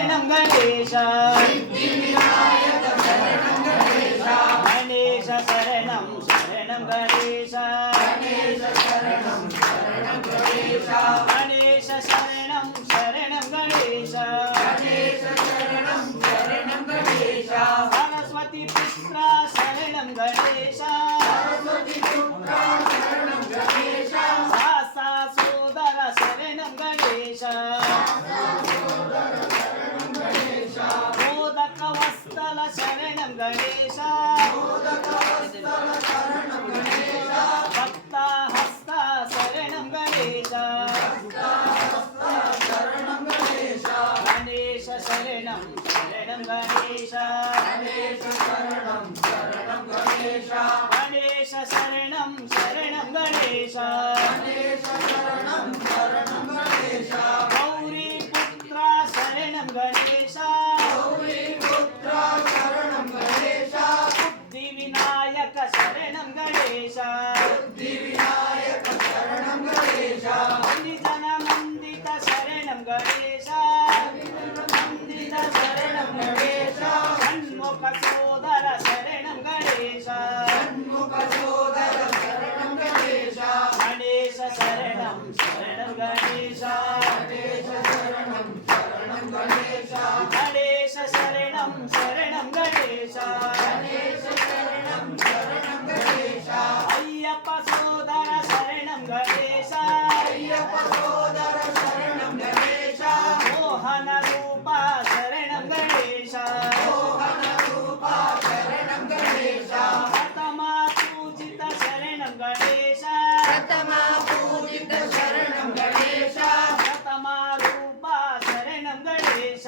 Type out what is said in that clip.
शरणं गणेश सिद्धिविनायक शरणं गणेश गणेश शरणं शरणं गणेश गणेश शरणं गणेश गणेश शरणं शरणं गणेश गणेश शरणं गणेश सरस्वती पुत्रा शरणं गणेश सरस्वती पुत्रा शरणं गणेश सासा सोदर शरणं गणेश मोदक वस्तल शरणं गणेश मोदकवत्सल शरणं गणेश भक्ता हस्ता शरणं गणेश शरणं गणेश गणेश शरणं शरणं गणेश गणेश शरणं गणेश गणेश शरणं शरणं गणेश गणेश शरणं गणेश गौरी पुत्रा शरणं गणेश गौरी पुत्रा शरणं गणेश बुद्धिविनायक शरणं गणेश सिद्धिविनायक शरणं गणेश जनमन्दित शरणं गणेश मन्दित शरणं गणेश षण्मुख सोदर शरणं गणेश षण्मुख सोदर शरणं गणेश गणेश शरणं शरणं गणेश गणेश शरणं गणेश गणेश शरणं शरणं गणेश गणेश शरणं गणेश अय्यप्प सोदर शरणं गणेश अय्यप्प सोदर शरणं गणेश मोहन रूपा शरणं गणेश मोहन रूपा शरणं गणेश प्रथमा पूजित शरणं गणेश प्रथमा पूजित शरणं गणेश प्रथमा रूपा शरणं गणेश